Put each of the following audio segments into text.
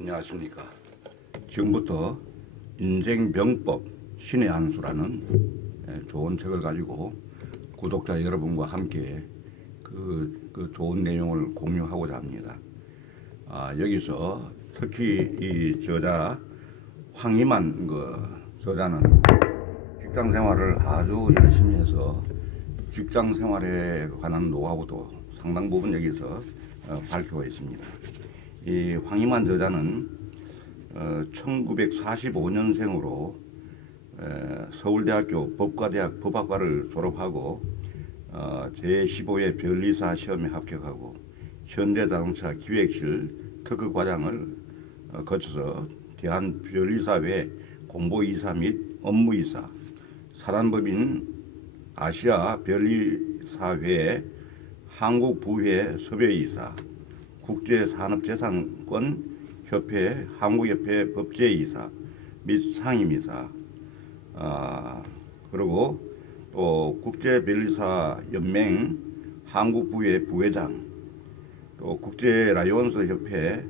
안녕하십니까. 지금부터 인생병법 신의 한 수라는 좋은 책을 가지고 구독자 여러분과 함께 그 좋은 내용을 공유하고자 합니다. 여기서 특히 이 저자 황희만 저자는 직장 생활을 아주 열심히 해서 직장 생활에 관한 노하우도 상당 부분 여기서 밝히고 있습니다. 이 황희만 저자는 1945년생으로 서울대학교 법과대학 법학과를 졸업하고 제15회 변리사 시험에 합격하고 현대자동차 기획실 특허과장을 거쳐서 대한변리사회 공보이사 및 업무이사, 사단법인 아시아 변리사회 한국부회 섭외이사, 국제산업재산권 협회 한국협회 법제이사 및 상임이사, 그리고 또 국제변리사 연맹 한국부회 부회장, 또 국제라이온스 협회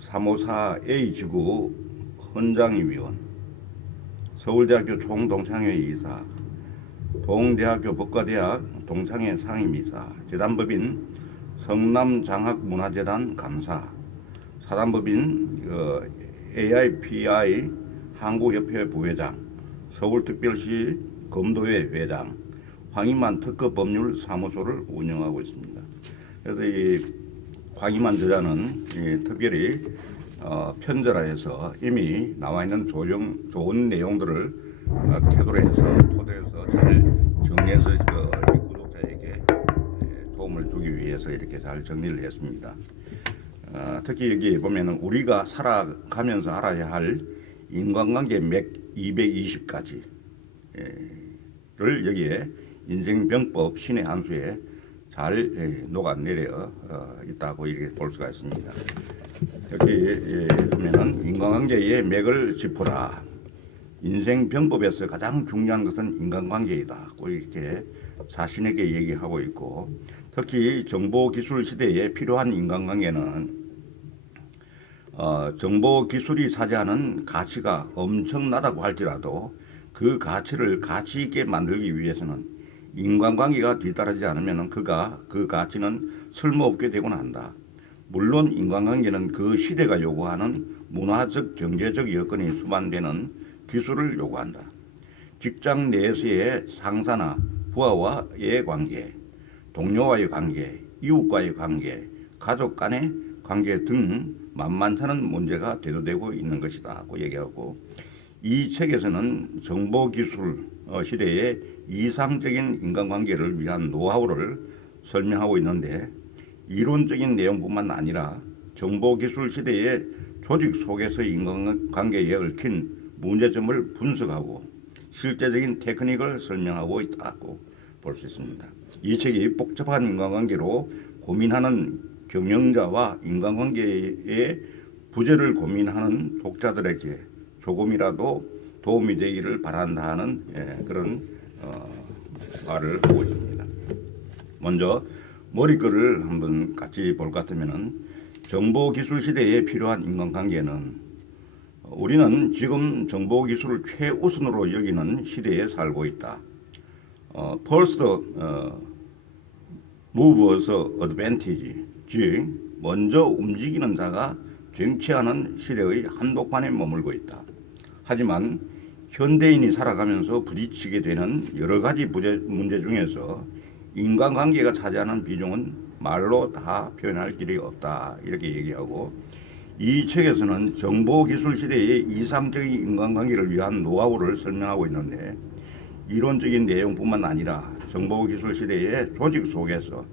354A 지구 헌장위원, 서울대학교 총동창회 이사, 동대학교 법과대학 동창회 상임이사, 재단법인 성남장학문화재단 감사, 사단법인 AIPI 한국협회 부회장, 서울특별시 검도회 회장, 황희만 특허법률사무소를 운영하고 있습니다. 그래서 이 황희만 저자는 특별히 편저라해서 이미 나와 있는 좋은 내용들을 토대해서 잘 정리해서 구독자에게 도움을 주기 위해서 이렇게 잘 정리를 했습니다. 특히 여기 보면은 우리가 살아가면서 알아야 할 인간관계 맥 220가지를 여기에 인생병법 신의 한 수에 잘 녹아내려 있다고 이렇게 볼 수가 있습니다. 여기 보면은 인간관계의 맥을 짚어라. 인생병법에서 가장 중요한 것은 인간관계이다. 이렇게 자신에게 얘기하고 있고, 특히 정보기술 시대에 필요한 인간관계는 정보기술이 차지하는 가치가 엄청나다고 할지라도 그 가치를 가치 있게 만들기 위해서는 인간관계가 뒤따르지 않으면 그 가치는 쓸모없게 되곤 한다. 물론 인간관계는 그 시대가 요구하는 문화적, 경제적 여건이 수반되는 기술을 요구한다. 직장 내에서의 상사나 부하와의 관계, 동료와의 관계, 이웃과의 관계, 가족 간의 관계 등 만만찮은 문제가 대두되고 있는 것이다 고 얘기하고, 이 책에서는 정보기술 시대의 이상적인 인간관계를 위한 노하우를 설명하고 있는데, 이론적인 내용뿐만 아니라 정보기술 시대의 조직 속에서 인간관계에 얽힌 문제점을 분석하고 실제적인 테크닉을 설명하고 있다고 볼 수 있습니다. 이 책이 복잡한 인간관계로 고민하는 경영자와 인간관계의 부재를 고민하는 독자들에게 조금이라도 도움이 되기를 바란다는 그런 말을 하고 있습니다. 먼저 머리글을 한번 같이 볼 것 같으면은, 정보기술 시대에 필요한 인간관계는 우리는 지금 정보기술을 최우선으로 여기는 시대에 살고 있다. First mover's advantage, 즉 먼저 움직이는 자가 쟁취하는 시대의 한복판에 머물고 있다. 하지만 현대인이 살아가면서 부딪히게 되는 여러 가지 문제 중에서 인간관계가 차지하는 비중은 말로 다 표현할 길이 없다. 이렇게 얘기하고, 이 책에서는 정보기술 시대의 이상적인 인간관계를 위한 노하우를 설명하고 있는데, 이론적인 내용뿐만 아니라 정보기술 시대의 조직 속에서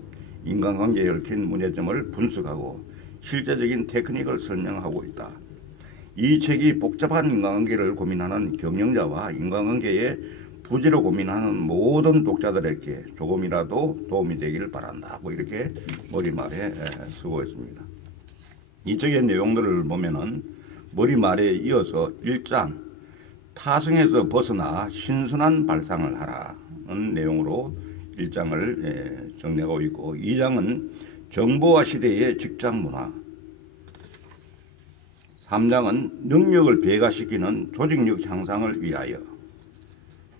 인간관계에 얽힌 문제점을 분석하고 실제적인 테크닉을 설명하고 있다. 이 책이 복잡한 인간관계를 고민하는 경영자와 인간관계의 부재로 고민하는 모든 독자들에게 조금이라도 도움이 되기를 바란다. 이렇게 머리말에 쓰고 있습니다. 이 책의 내용들을 보면은 머리말에 이어서 1장 타성에서 벗어나 신선한 발상을 하라는 내용으로 1장을 정리하고 있고, 2장은 정보화 시대의 직장 문화, 3장은 능력을 배가시키는 조직력 향상을 위하여.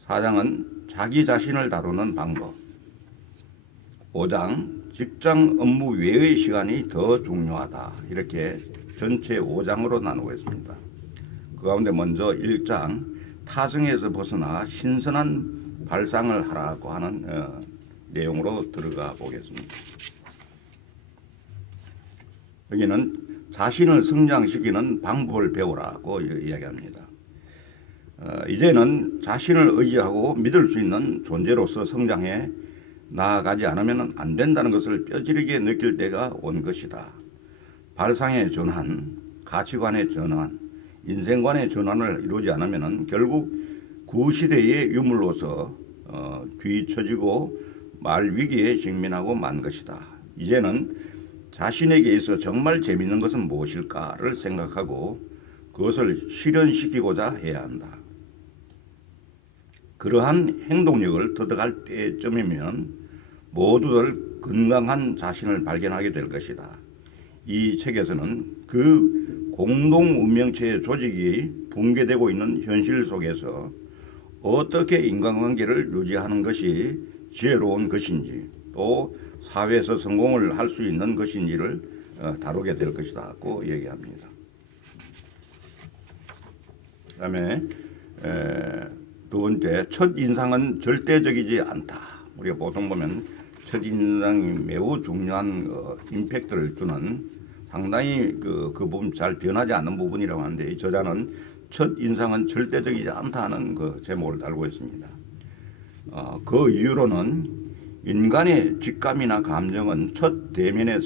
4장은 자기 자신을 다루는 방법. 5장 직장 업무 외의 시간이 더 중요하다. 이렇게 전체 5장으로 나누고 있습니다. 그 가운데 먼저 1장 타성에서 벗어나 신선한 발상을 하라고 하는 내용으로 들어가 보겠습니다. 여기는 자신을 성장시키는 방법을 배우라고 이야기합니다. 이제는 자신을 의지하고 믿을 수 있는 존재로서 성장해 나아가지 않으면 안 된다는 것을 뼈저리게 느낄 때가 온 것이다. 발상의 전환, 가치관의 전환, 인생관의 전환을 이루지 않으면 결국 구시대의 유물로서 뒤처지고 말 위기에 직면하고 만 것이다. 이제는 자신에게 있어 정말 재미있는 것은 무엇일까를 생각하고 그것을 실현시키고자 해야 한다. 그러한 행동력을 터득할 때쯤이면 모두들 건강한 자신을 발견하게 될 것이다. 이 책에서는 그 공동 운명체의 조직이 붕괴되고 있는 현실 속에서 어떻게 인간관계를 유지하는 것이 지혜로운 것인지 또 사회에서 성공을 할 수 있는 것인지를 다루게 될 것이라고 얘기합니다. 그 다음에 두 번째, 첫인상은 절대적이지 않다. 우리가 보통 보면 첫인상이 매우 중요한 임팩트를 주는 상당히 그 부분 잘 변하지 않는 부분이라고 하는데 이 저자는 첫인상은 절대적이지 않다는 그 제목을 달고 있습니다. 그 이유로는 인간의 직감이나 감정은 첫 대면의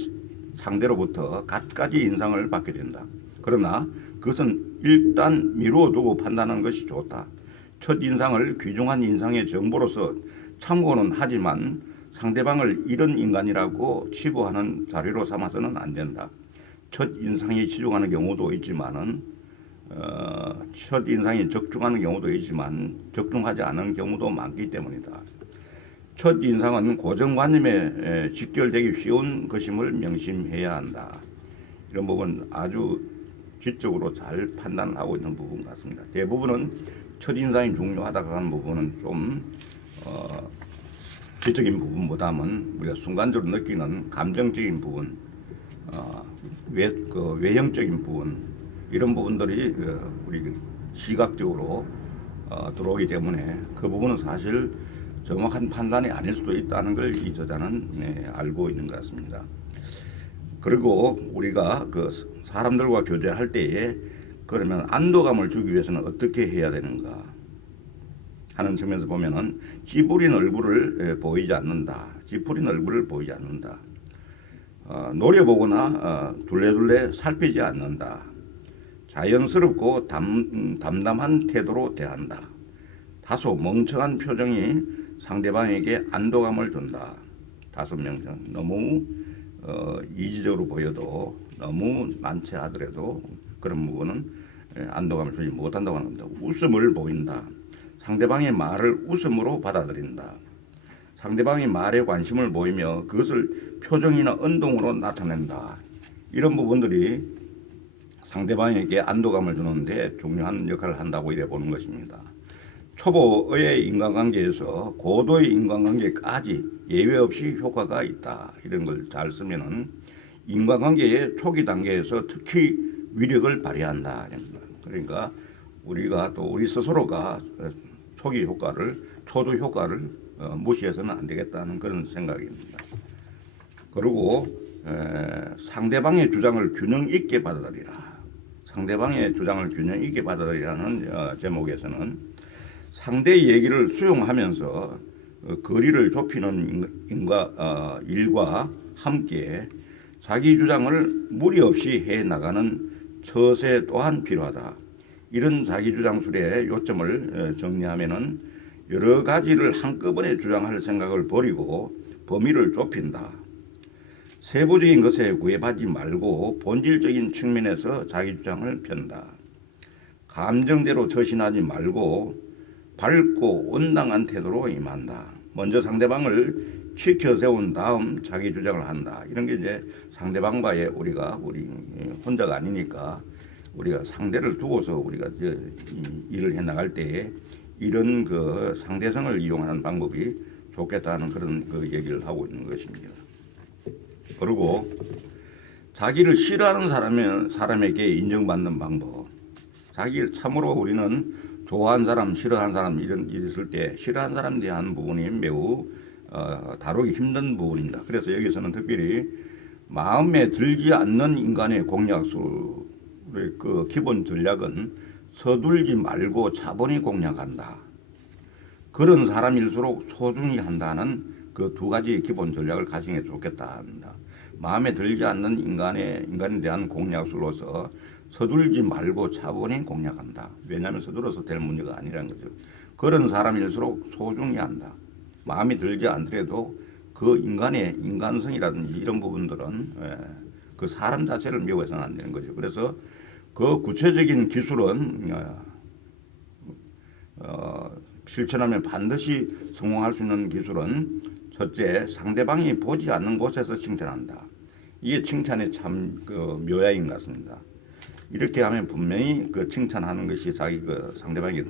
상대로부터 갖가지 인상을 받게 된다. 그러나 그것은 일단 미루어 두고 판단하는 것이 좋다. 첫 인상을 귀중한 인상의 정보로서 참고는 하지만 상대방을 이런 인간이라고 치부하는 자료로 삼아서는 안 된다. 첫 인상이 치중하는 경우도 있지만은 첫 인상이 적중하는 경우도 있지만 적중하지 않은 경우도 많기 때문이다. 첫 인상은 고정관념에 직결되기 쉬운 것임을 명심해야 한다. 이런 부분 아주 지적으로 잘 판단을 하고 있는 부분 같습니다. 대부분은 첫인상이 중요하다고 하는 부분은 좀 지적인 부분보다는 우리가 순간적으로 느끼는 감정적인 부분, 외형적인 부분 이런 부분들이 우리 시각적으로 들어오기 때문에 그 부분은 사실 정확한 판단이 아닐 수도 있다는 걸 이 저자는 알고 있는 것 같습니다. 그리고 우리가 그 사람들과 교제할 때에 그러면 안도감을 주기 위해서는 어떻게 해야 되는가 하는 측면에서 보면은 찌푸린 얼굴을 보이지 않는다. 찌푸린 얼굴을 보이지 않는다. 노려보거나 둘레둘레 살피지 않는다. 자연스럽고 담담한 태도로 대한다. 다소 멍청한 표정이 상대방에게 안도감을 준다. 다소 멍청, 너무 이지적으로 보여도 너무 난처하더라도 그런 부분은 안도감을 주지 못한다고 하는 겁니다. 웃음을 보인다. 상대방의 말을 웃음으로 받아들인다. 상대방의 말에 관심을 보이며 그것을 표정이나 언동으로 나타낸다. 이런 부분들이 상대방에게 안도감을 주는데 중요한 역할을 한다고 이래 보는 것입니다. 초보의 인간관계에서 고도의 인간관계까지 예외 없이 효과가 있다. 이런 걸 잘 쓰면은 인간관계의 초기 단계에서 특히 위력을 발휘한다. 그러니까 우리가 또 우리 스스로가 초기 효과를, 초도 효과를 무시해서는 안 되겠다는 그런 생각입니다. 그리고 상대방의 주장을 균형 있게 받아들이라. 상대방의 주장을 균형 있게 받아들이라는 제목에서는 상대의 얘기를 수용하면서 거리를 좁히는 일과 함께 자기 주장을 무리 없이 해나가는 처세 또한 필요하다. 이런 자기 주장술의 요점을 정리하면은 여러 가지를 한꺼번에 주장할 생각을 버리고 범위를 좁힌다. 세부적인 것에 구애받지 말고 본질적인 측면에서 자기 주장을 편다. 감정대로 처신하지 말고 밝고 온당한 태도로 임한다. 먼저 상대방을 치켜 세운 다음 자기 주장을 한다. 이런 게 이제 상대방과의 우리 혼자가 아니니까 우리가 상대를 두고서 우리가 일을 해 나갈 때에 이런 그 상대성을 이용하는 방법이 좋겠다는 그런 그 얘기를 하고 있는 것입니다. 그리고 자기를 싫어하는 사람에게 인정받는 방법. 자기를 참으로 우리는 좋아하는 사람, 싫어하는 사람 이런 일이 있을 때 싫어하는 사람에 대한 부분이 매우 다루기 힘든 부분입니다. 그래서 여기서는 특별히 마음에 들지 않는 인간의 공략술의 그 기본 전략은 서둘지 말고 차분히 공략한다. 그런 사람일수록 소중히 한다는 그 두 가지 기본 전략을 가지는 게 좋겠다 합니다. 마음에 들지 않는 인간에 대한 공략술로서 서둘지 말고 차분히 공략한다. 왜냐하면 서둘러서 될 문제가 아니라는 거죠. 그런 사람일수록 소중히 한다. 마음에 들지 않더라도 그 인간의 인간성이라든지 이런 부분들은 그 사람 자체를 미워해서는 안 되는 거죠. 그래서 그 구체적인 기술은 실천하면 반드시 성공할 수 있는 기술은 첫째, 상대방이 보지 않는 곳에서 칭찬한다. 이게 칭찬의 참 그 묘야인 것 같습니다. 이렇게 하면 분명히 그 칭찬하는 것이 자기 그 상대방이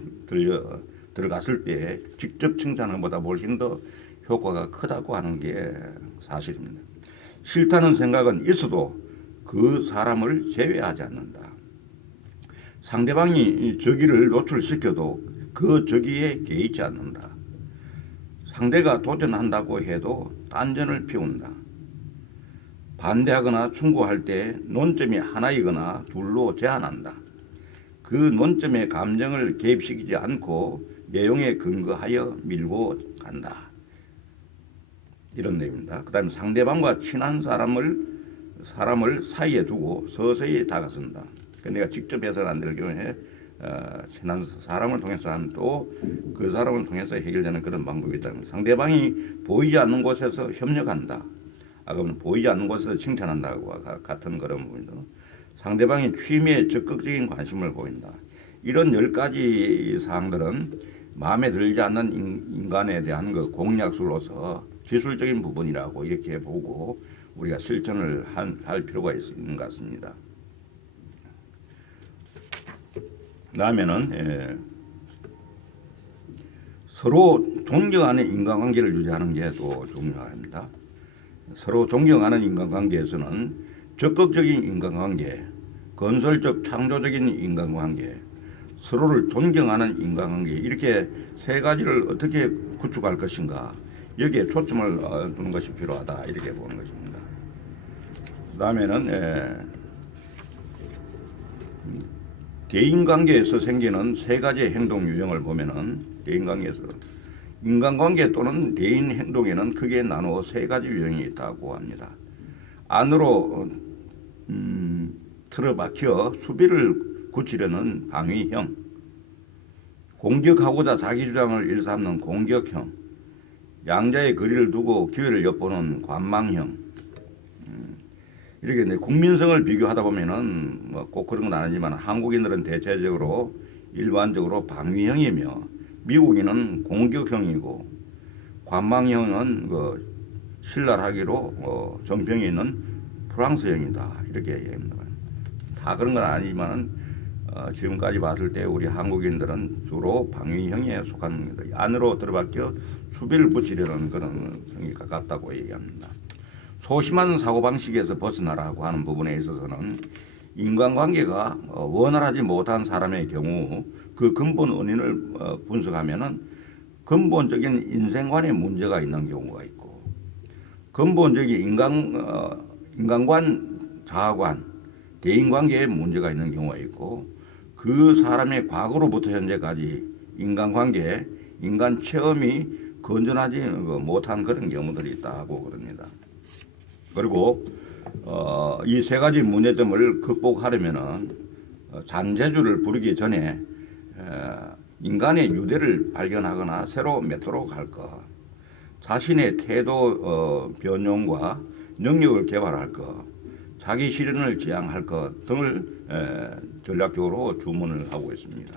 들어갔을 때 직접 칭찬하는 것보다 훨씬 더 효과가 크다고 하는 게 사실입니다. 싫다는 생각은 있어도 그 사람을 제외하지 않는다. 상대방이 저기를 노출시켜도 그 저기에 개의치 않는다. 상대가 도전한다고 해도 딴전을 피운다. 반대하거나 충고할 때 논점이 하나이거나 둘로 제한한다. 그 논점의 감정을 개입시키지 않고 내용에 근거하여 밀고 간다. 이런 내용입니다. 그 다음에 상대방과 친한 사람을 사이에 두고 서서히 다가선다. 내가 직접 해서는 안 될 경우에 친한 사람을 통해서 하면 또 그 사람을 통해서 해결되는 그런 방법이 있다. 상대방이 보이지 않는 곳에서 협력한다. 아까 보이지 않는 곳에서 칭찬한다고 같은 그런 부분이죠. 상대방이 취미에 적극적인 관심을 보인다. 이런 10가지 사항들은 마음에 들지 않는 인간에 대한 그 공략술로서 기술적인 부분이라고 이렇게 보고 우리가 실천을 할 필요가 있는 것 같습니다. 다음에는 서로 존경하는 인간관계를 유지하는 게 또 중요합니다. 서로 존경하는 인간관계에서는 적극적인 인간관계, 건설적 창조적인 인간관계, 서로를 존경하는 인간관계 이렇게 세 가지를 어떻게 구축할 것인가 여기에 초점을 두는 것이 필요하다 이렇게 보는 것입니다. 그 다음에는 대인관계에서 생기는 세 가지의 행동 유형을 보면은 대인관계에서 인간관계 또는 대인 행동에는 크게 나누어 세 가지 유형이 있다고 합니다. 안으로 틀어박혀 수비를 굳히려는 방위형, 공격하고자 자기 주장을 일삼는 공격형, 양자의 거리를 두고 기회를 엿보는 관망형. 이렇게 국민성을 비교하다 보면은 뭐 꼭 그런 건 아니지만 한국인들은 대체적으로 일반적으로 방위형이며 미국인은 공격형이고 관망형은 신랄하기로 정평이 있는 프랑스형이다 이렇게 얘기합니다. 다 그런 건 아니지만 지금까지 봤을 때 우리 한국인들은 주로 방위형에 속합니다. 안으로 들어박혀 수비를 붙이려는 그런 성이 가깝다고 얘기합니다. 소심한 사고방식에서 벗어나라고 하는 부분에 있어서는 인간관계가 원활하지 못한 사람의 경우 그 근본 원인을 분석하면은 근본적인 인생관에 문제가 있는 경우가 있고 근본적인 인간관, 자아관, 대인관계에 문제가 있는 경우가 있고 그 사람의 과거로부터 현재까지 인간관계, 인간 체험이 건전하지 못한 그런 경우들이 있다고 그럽니다. 그리고 이 세 가지 문제점을 극복하려면은 잔재주를 부리기 전에 인간의 유대를 발견하거나 새로 맺도록 할 것, 자신의 태도 변용과 능력을 개발할 것, 자기 실현을 지향할 것 등을 전략적으로 주문을 하고 있습니다.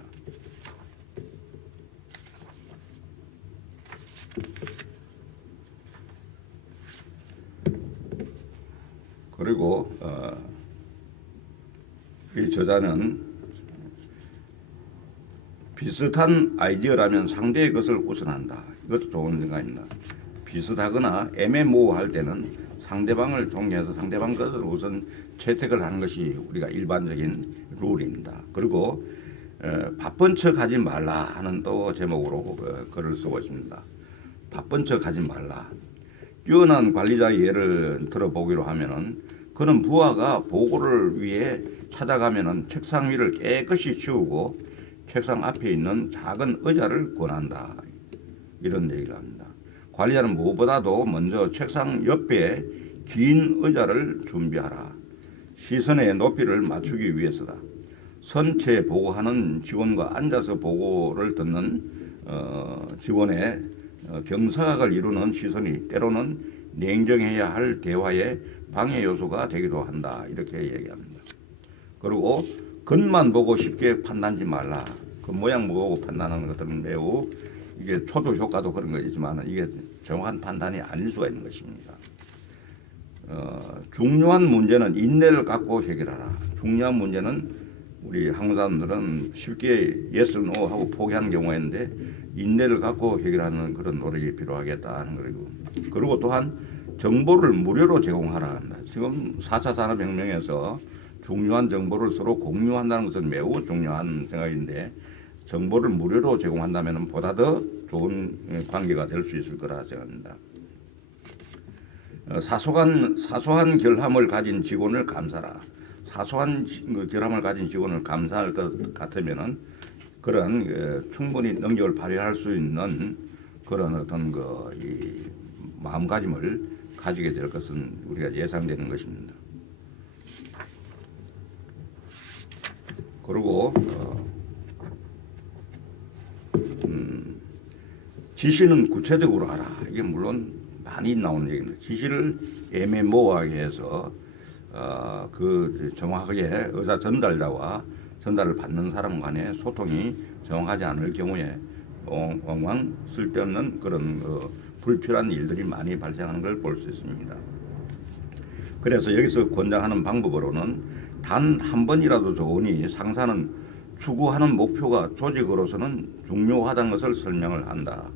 그리고 이 저자는 비슷한 아이디어라면 상대의 것을 우선한다. 이것도 좋은 생각입니다. 비슷하거나 애매모호할 때는 상대방을 통해서 상대방 것을 우선 채택을 하는 것이 우리가 일반적인 룰입니다. 그리고 바쁜 척 하지 말라 하는 또 제목으로 글을 쓰고 있습니다. 바쁜 척 하지 말라. 뛰어난 관리자의 예를 들어보기로 하면은 그는 부하가 보고를 위해 찾아가면은 책상 위를 깨끗이 치우고 책상 앞에 있는 작은 의자를 권한다. 이런 얘기를 합니다. 관리자는 무엇보다도 먼저 책상 옆에 긴 의자를 준비하라. 시선의 높이를 맞추기 위해서다. 선체 보고하는 직원과 앉아서 보고를 듣는 직원의 경사각을 이루는 시선이 때로는 냉정해야 할 대화의 방해 요소가 되기도 한다. 이렇게 얘기합니다. 그리고 겉만 보고 쉽게 판단하지 말라. 그 모양 보고 판단하는 것들은 매우 이게 초도 효과도 그런 거지만 이게 정확한 판단이 아닐 수가 있는 것입니다. 중요한 문제는 인내를 갖고 해결하라. 중요한 문제는 우리 한국 사람들은 쉽게 yes, no 하고 포기하는 경우가 있는데 인내를 갖고 해결하는 그런 노력이 필요하겠다 하는 거고. 그리고 또한 정보를 무료로 제공하라 합니다. 지금 4차 산업혁명에서 중요한 정보를 서로 공유한다는 것은 매우 중요한 생각인데 정보를 무료로 제공한다면 보다 더 좋은 관계가 될 수 있을 거라 생각합니다. 사소한 결함을 가진 직원을 감사라. 사소한 결함을 가진 직원을 감사할 것 같으면은 그런 충분히 능력을 발휘할 수 있는 그런 어떤 이 마음가짐을 가지게 될 것은 우리가 예상되는 것입니다. 그리고 지시는 구체적으로 하라. 이게 물론 많이 나오는 얘기입니다. 지시를 애매모호하게 해서 정확하게 의사 전달자와 전달을 받는 사람 간의 소통이 정확하지 않을 경우에 왕왕 쓸데없는 그런 불필요한 일들이 많이 발생하는 걸 볼 수 있습니다. 그래서 여기서 권장하는 방법으로는 단 한 번이라도 좋으니 상사는 추구하는 목표가 조직으로서는 중요하다는 것을 설명을 한다.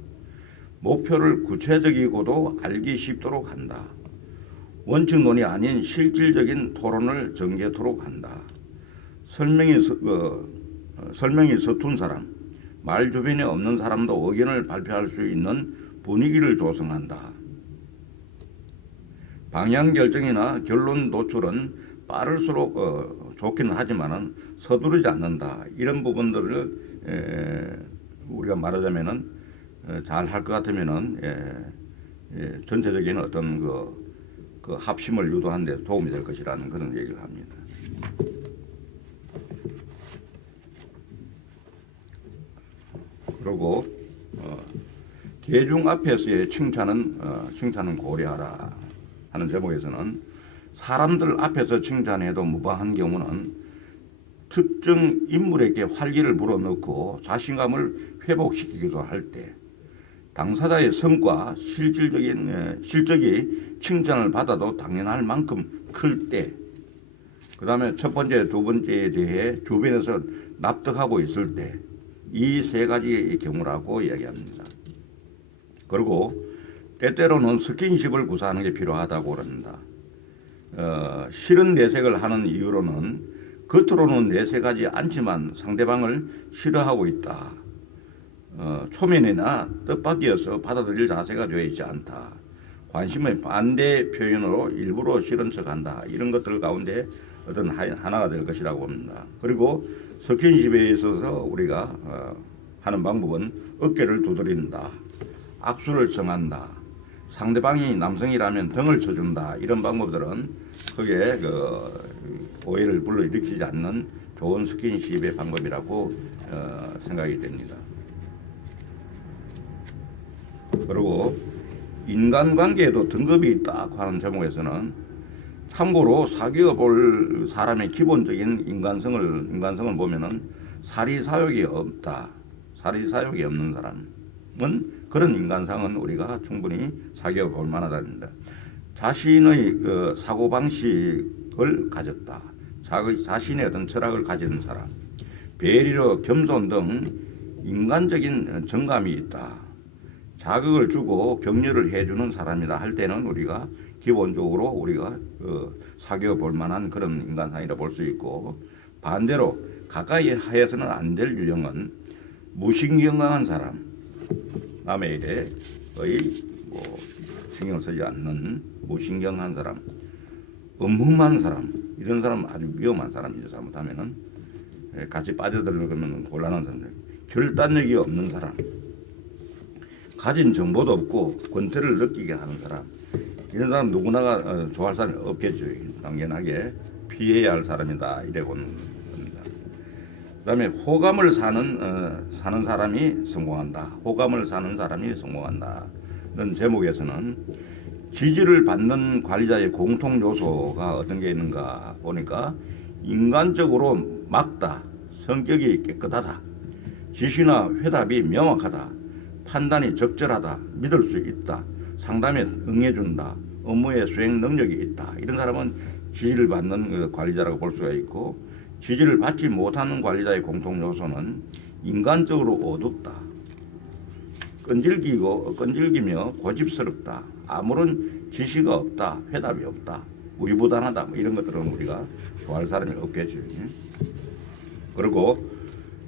목표를 구체적이고도 알기 쉽도록 한다. 원칙론이 아닌 실질적인 토론을 전개토록 한다. 설명이 서툰 사람, 말 주변에 없는 사람도 의견을 발표할 수 있는 분위기를 조성한다. 방향 결정이나 결론 도출은 빠를수록 좋기는 하지만은 서두르지 않는다. 이런 부분들을 우리가 말하자면은 잘 할 것 같으면은 전체적인 어떤 그 합심을 유도하는 데 도움이 될 것이라는 그런 얘기를 합니다. 그리고 대중 앞에서의 칭찬은 고려하라 하는 제목에서는 사람들 앞에서 칭찬해도 무방한 경우는 특정 인물에게 활기를 불어넣고 자신감을 회복시키기도 할 때, 당사자의 성과, 실적이 칭찬을 받아도 당연할 만큼 클 때, 그 다음에 첫 번째, 두 번째에 대해 주변에서 납득하고 있을 때, 이 세 가지의 경우라고 이야기합니다. 그리고 때때로는 스킨십을 구사하는 게 필요하다고 그럽니다. 싫은 내색을 하는 이유로는 겉으로는 내색하지 않지만 상대방을 싫어하고 있다. 초면이나 뜻밖이어서 받아들일 자세가 되어 있지 않다. 관심의 반대 표현으로 일부러 싫은 척한다. 이런 것들 가운데 어떤 하나가 될 것이라고 합니다. 그리고 스킨십에 있어서 우리가 하는 방법은 어깨를 두드린다. 악수를 청한다. 상대방이 남성이라면 등을 쳐준다. 이런 방법들은 크게 오해를 불러일으키지 않는 좋은 스킨십의 방법이라고 생각이 됩니다. 그리고 인간관계에도 등급이 있다 하는 제목에서는 참고로 사귀어 볼 사람의 기본적인 인간성을 보면은 사리사욕이 없다. 사리사욕이 없는 사람은 그런 인간상은 우리가 충분히 사귀어 볼 만하답니다. 자신의 사고방식을 가졌다. 자신의 어떤 철학을 가지는 사람, 배려, 겸손 등 인간적인 정감이 있다. 자극을 주고 격려를 해주는 사람이다 할 때는 우리가 기본적으로 우리가 사귀어 볼 만한 그런 인간상이라 볼 수 있고, 반대로 가까이 해서는 안 될 유형은 무신경한 사람, 남의 일에 거의 신경을 쓰지 않는 무신경한 사람, 음흉한 사람, 이런 사람은 아주 위험한 사람이죠. 잘못하면은 같이 빠져들면 곤란한 사람들, 결단력이 없는 사람, 가진 정보도 없고 권태를 느끼게 하는 사람, 이런 사람 누구나가 좋아할 사람이 없겠죠. 당연하게 피해야 할 사람이다 이래 보는 겁니다. 그다음에 호감을 사는 사람이 성공한다. 호감을 사는 사람이 성공한다. 이런 제목에서는 지지를 받는 관리자의 공통 요소가 어떤 게 있는가 보니까 인간적으로 맑다, 성격이 깨끗하다, 지시나 회답이 명확하다, 판단이 적절하다, 믿을 수 있다, 상담에 응해준다, 업무의 수행 능력이 있다. 이런 사람은 지지를 받는 관리자라고 볼 수가 있고, 지지를 받지 못하는 관리자의 공통 요소는 인간적으로 어둡다, 끈질기며 고집스럽다, 아무런 지시가 없다, 회답이 없다, 우유부단하다, 이런 것들은 우리가 좋아할 사람이 없겠죠. 그리고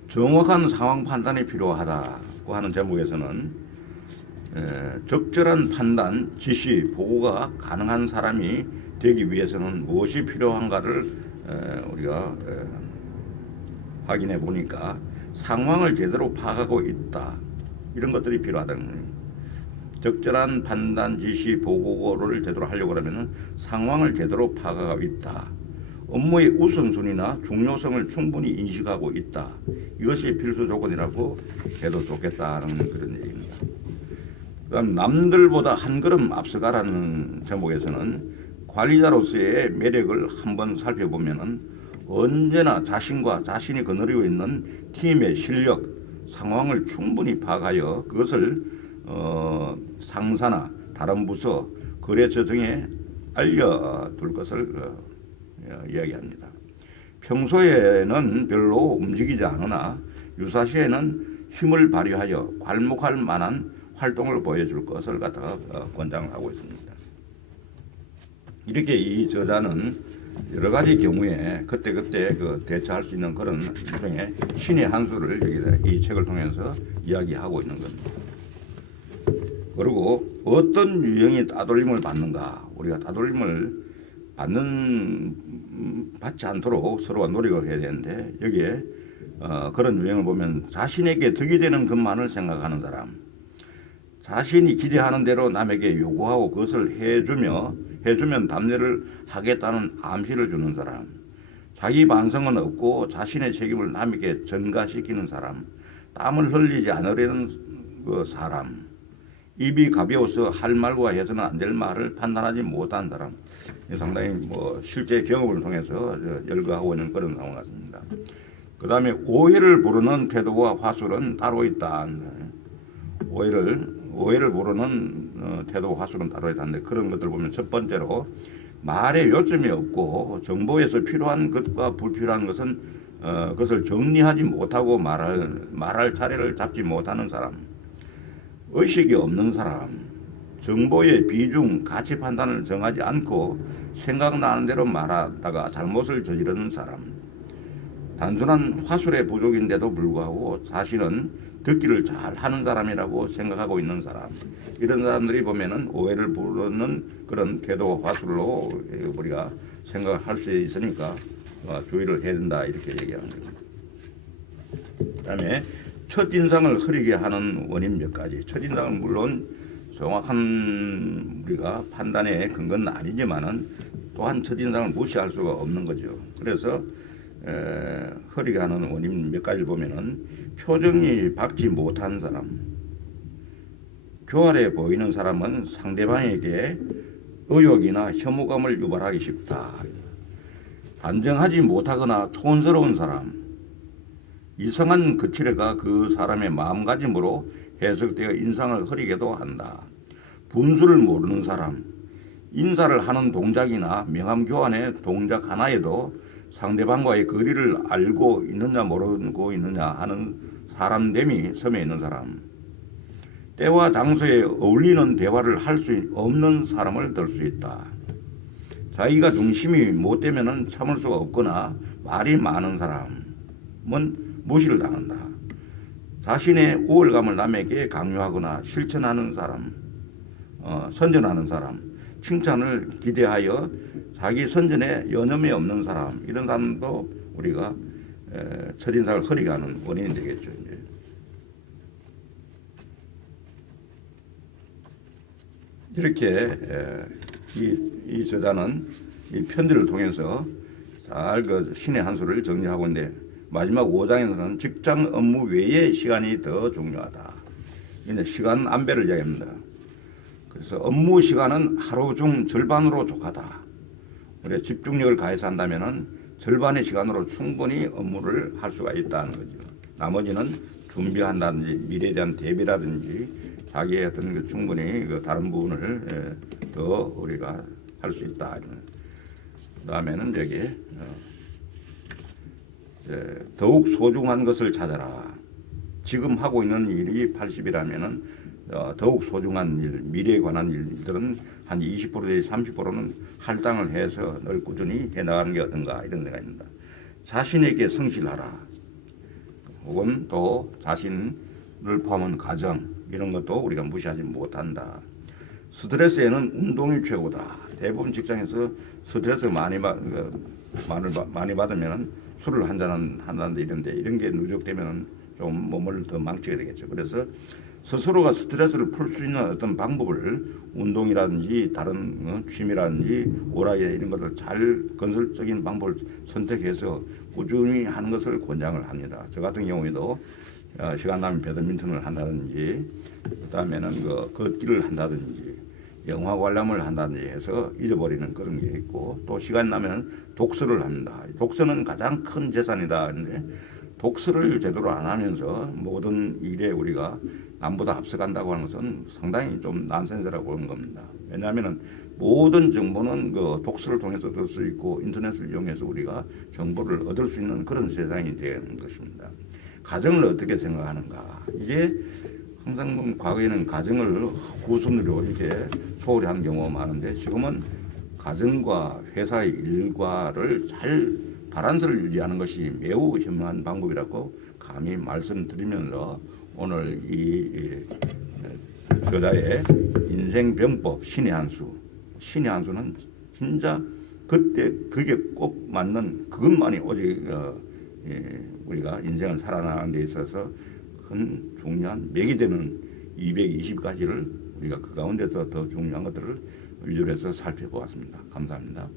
정확한 상황 판단이 필요하다고 하는 제목에서는 적절한 판단, 지시, 보고가 가능한 사람이 되기 위해서는 무엇이 필요한가를 우리가 확인해 보니까 상황을 제대로 파악하고 있다, 이런 것들이 필요하다는 거예요. 적절한 판단, 지시, 보고를 제대로 하려고 하면 상황을 제대로 파악하고 있다, 업무의 우선순위나 중요성을 충분히 인식하고 있다, 이것이 필수 조건이라고 해도 좋겠다는 그런 얘기입니다. 그다음 남들보다 한 걸음 앞서가라는 제목에서는 관리자로서의 매력을 한번 살펴보면은 언제나 자신과 자신이 거느리고 있는 팀의 실력, 상황을 충분히 파악하여 그것을 상사나 다른 부서, 거래처 등에 알려둘 것을 이야기합니다. 평소에는 별로 움직이지 않으나 유사시에는 힘을 발휘하여 괄목할 만한 활동을 보여줄 것을 갖다가 권장을 하고 있습니다. 이렇게 이 저자는 여러 가지 경우에 그때그때 대처할 수 있는 그런 일종의 신의 한 수를 여기다 이 책을 통해서 이야기하고 있는 겁니다. 그리고 어떤 유형이 따돌림을 받는가, 우리가 따돌림을 받지 않도록 서로가 노력을 해야 되는데, 여기에 그런 유형을 보면 자신에게 득이 되는 것만을 생각하는 사람, 자신이 기대하는 대로 남에게 요구하고 그것을 해주면 답례를 하겠다는 암시를 주는 사람, 자기 반성은 없고 자신의 책임을 남에게 전가시키는 사람, 땀을 흘리지 않으려는 사람, 입이 가벼워서 할 말과 해서는 안 될 말을 판단하지 못한 사람, 상당히 실제 경험을 통해서 열거하고 있는 그런 상황 같습니다. 그 다음에 오해를 부르는 태도와 화술은 따로 있다. 오해를 부르는 태도와 화술은 따로 있다는데, 그런 것들 보면 첫 번째로 말에 요점이 없고 정보에서 필요한 것과 불필요한 것은 그것을 정리하지 못하고 말할 차례를 잡지 못하는 사람, 의식이 없는 사람, 정보의 비중, 가치 판단을 정하지 않고 생각나는 대로 말하다가 잘못을 저지르는 사람, 단순한 화술의 부족인데도 불구하고 자신은 듣기를 잘 하는 사람이라고 생각하고 있는 사람, 이런 사람들이 보면은 오해를 부르는 그런 태도와 화술로 우리가 생각할 수 있으니까 주의를 해야 된다, 이렇게 얘기하는 겁니다. 그 다음에 첫인상을 흐리게 하는 원인 몇 가지. 첫인상은 물론 정확한 우리가 판단의 근거는 아니지만은 또한 첫인상을 무시할 수가 없는 거죠. 그래서 흐리게 하는 원인 몇 가지를 보면은 표정이 밝지 못한 사람, 교활해 보이는 사람은 상대방에게 의욕이나 혐오감을 유발하기 쉽다. 단정하지 못하거나 촌스러운 사람, 이상한 거칠애가 그 사람의 마음가짐으로 해석되어 인상을 흐리게도 한다. 분수를 모르는 사람, 인사를 하는 동작이나 명함 교환의 동작 하나에도 상대방과의 거리를 알고 있느냐 모르고 있느냐 하는 사람됨이 섬에 있는 사람. 때와 장소에 어울리는 대화를 할 수 없는 사람을 들 수 있다. 자기가 중심이 못 되면은 참을 수가 없거나 말이 많은 사람은 무시를 당한다. 자신의 우월감을 남에게 강요하거나 실천하는 사람, 선전하는 사람, 칭찬을 기대하여 자기 선전에 여념이 없는 사람, 이런 사람도 우리가 첫인상을 흐리게 하는 원인이 되겠죠. 이제. 이렇게 이 저자는 이 편지를 통해서 잘 그 신의 한 수를 정리하고 있는데, 마지막 5장에서는 직장 업무 외의 시간이 더 중요하다. 이제 시간 안배를 이야기합니다. 그래서 업무 시간은 하루 중 절반으로 족하다. 우리가 집중력을 가해서 한다면은 절반의 시간으로 충분히 업무를 할 수가 있다는 거죠. 나머지는 준비한다든지 미래에 대한 대비라든지 자기의 어떤 그 충분히 그 다른 부분을 더 우리가 할 수 있다. 그 다음에는 여기 더욱 소중한 것을 찾아라. 지금 하고 있는 일이 80이라면은 더욱 소중한 일, 미래에 관한 일들은 한 20% 내지 30%는 할당을 해서 늘 꾸준히 해나가는 게 어떤가, 이런 생각이 듭니다. 자신에게 성실하라. 혹은 또 자신을 포함한 가정, 이런 것도 우리가 무시하지 못한다. 스트레스에는 운동이 최고다. 대부분 직장에서 스트레스 많이 받으면 술을 한다는데 이런 게 누적되면 좀 몸을 더 망치게 되겠죠. 그래서 스스로가 스트레스를 풀 수 있는 어떤 방법을, 운동이라든지 다른 취미라든지 오락이나 이런 것을 잘 건설적인 방법을 선택해서 꾸준히 하는 것을 권장을 합니다. 저 같은 경우에도 시간 나면 배드민턴을 한다든지, 그다음에는 그 걷기를 한다든지, 영화 관람을 한다든지 해서 잊어버리는 그런 게 있고, 또 시간 나면 독서를 합니다. 독서는 가장 큰 재산이다. 근데 독서를 제대로 안 하면서 모든 일에 우리가 남보다 앞서간다고 하는 것은 상당히 좀 난센스라고 보는 겁니다. 왜냐하면 모든 정보는 그 독서를 통해서 얻을 수 있고 인터넷을 이용해서 우리가 정보를 얻을 수 있는 그런 세상이 되는 것입니다. 가정을 어떻게 생각하는가? 이게 항상 과거에는 가정을 후손으로 이렇게 소홀히 하는 경우가 많은데, 지금은 가정과 회사의 일과를 잘 바란스를 유지하는 것이 매우 현명한 방법이라고 감히 말씀드리면서, 오늘 이 저자의 인생병법 신의 한 수는 진짜 그때 그게 꼭 맞는 그것만이 오직 우리가 인생을 살아나가는 데 있어서 큰 중요한 맥이 되는 220가지를 우리가 그 가운데서 더 중요한 것들을 위주로 해서 살펴보았습니다. 감사합니다.